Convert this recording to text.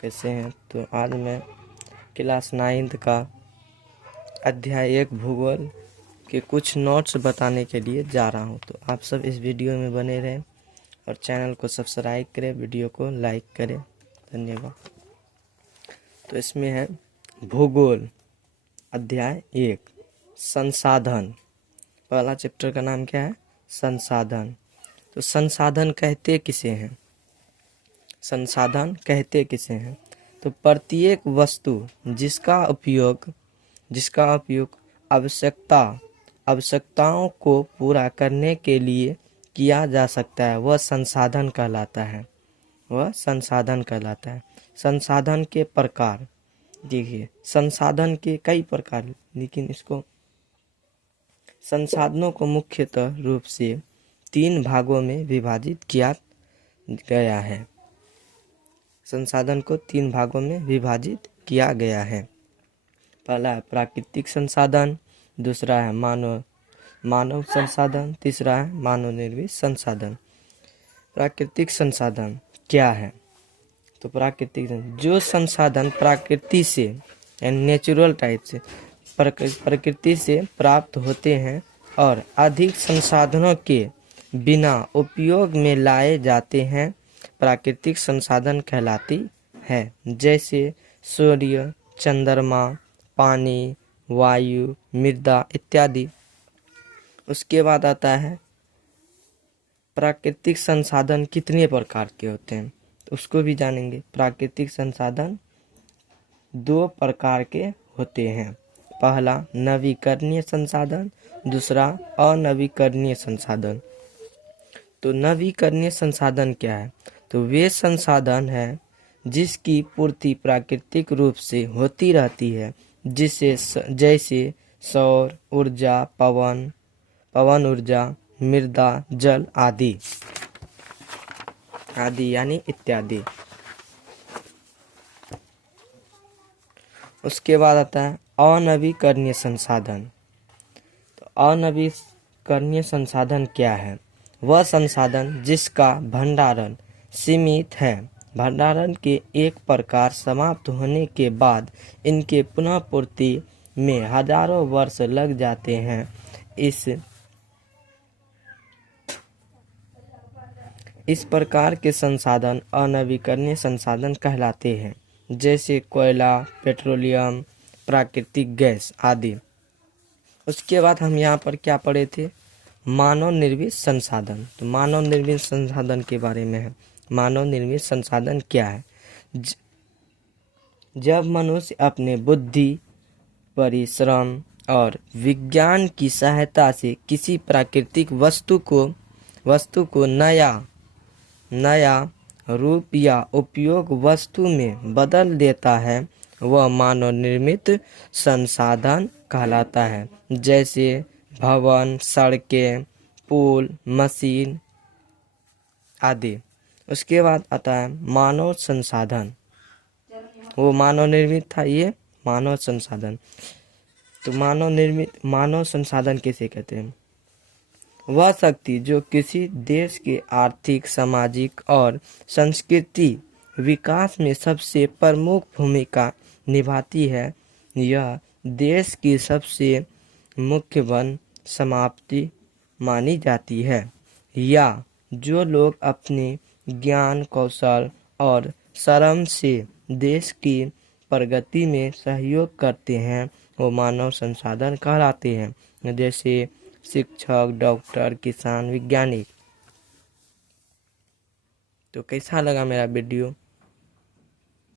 कैसे हैं। तो आज मैं क्लास 9th का अध्याय 1 भूगोल के कुछ नोट्स बताने के लिए जा रहा हूं। तो आप सब इस वीडियो में बने रहें और चैनल को सब्सक्राइब करें, वीडियो को लाइक करें। धन्यवाद। तो इसमें है भूगोल अध्याय 1 संसाधन। पहला चैप्टर का नाम क्या है? संसाधन। तो संसाधन कहते किसे हैं? संसाधन कहते किसे हैं? तो प्रत्येक वस्तु जिसका उपयोग आवश्यकताओं को पूरा करने के लिए किया जा सकता है वह संसाधन कहलाता है। संसाधन के प्रकार देखिए, संसाधन के कई प्रकार, लेकिन इसको संसाधनों को मुख्यतः रूप से 3 भागों में विभाजित किया गया है। संसाधन को 3 भागों में विभाजित किया गया है। पहला है प्राकृतिक संसाधन, दूसरा है मानव संसाधन, तीसरा है मानव निर्मित संसाधन। प्राकृतिक संसाधन क्या है? तो प्राकृतिक जो संसाधन प्रकृति से यानी नेचुरल टाइप से प्रकृति से प्राप्त होते हैं और अधिक संसाधनों के बिना उपयोग में लाए जाते हैं, प्राकृतिक संसाधन कहलाती है। जैसे सूर्य, चंद्रमा, पानी, वायु, मृदा इत्यादि। उसके बाद आता है प्राकृतिक संसाधन कितने प्रकार के होते हैं, तो उसको भी जानेंगे। प्राकृतिक संसाधन 2 प्रकार के होते हैं। पहला नवीकरणीय संसाधन, दूसरा अनवीकरणीय संसाधन। तो नवीकरणीय संसाधन क्या है? तो वे संसाधन है जिसकी पूर्ति प्राकृतिक रूप से होती रहती है, जैसे सौर ऊर्जा, पवन ऊर्जा, मृदा, जल आदि यानी इत्यादि। उसके बाद आता है अनवीकरणीय संसाधन। तो अनवीकरणीय संसाधन क्या है? वह संसाधन जिसका भंडारण सीमित है, भंडारण के एक प्रकार समाप्त होने के बाद इनके पुनः पूर्ति में हजारों वर्ष लग जाते हैं। इस प्रकार के संसाधन अनवीकरणीय संसाधन कहलाते हैं, जैसे कोयला, पेट्रोलियम, प्राकृतिक गैस आदि। उसके बाद हम यहाँ पर क्या पढ़े थे? मानव निर्मित संसाधन। तो मानव निर्मित संसाधन के बारे में है। मानव निर्मित संसाधन क्या है? जब मनुष्य अपने बुद्धि, परिश्रम और विज्ञान की सहायता से किसी प्राकृतिक वस्तु को नया रूप या उपयोग वस्तु में बदल देता है, वह मानव निर्मित संसाधन कहलाता है। जैसे भवन, सड़कें, पुल, मशीन आदि। उसके बाद आता है मानव संसाधन। वो मानव निर्मित था, ये मानव संसाधन। तो मानव संसाधन किसे कहते हैं? वह शक्ति जो किसी देश के आर्थिक, सामाजिक और सांस्कृतिक विकास में सबसे प्रमुख भूमिका निभाती है। यह देश की सबसे मुख्य वन संपत्ति मानी जाती है, या जो लोग अपने ज्ञान, कौशल और श्रम से देश की प्रगति में सहयोग करते हैं, वो मानव संसाधन कहलाते हैं। जैसे शिक्षक, डॉक्टर, किसान, वैज्ञानिक। तो कैसा लगा मेरा वीडियो?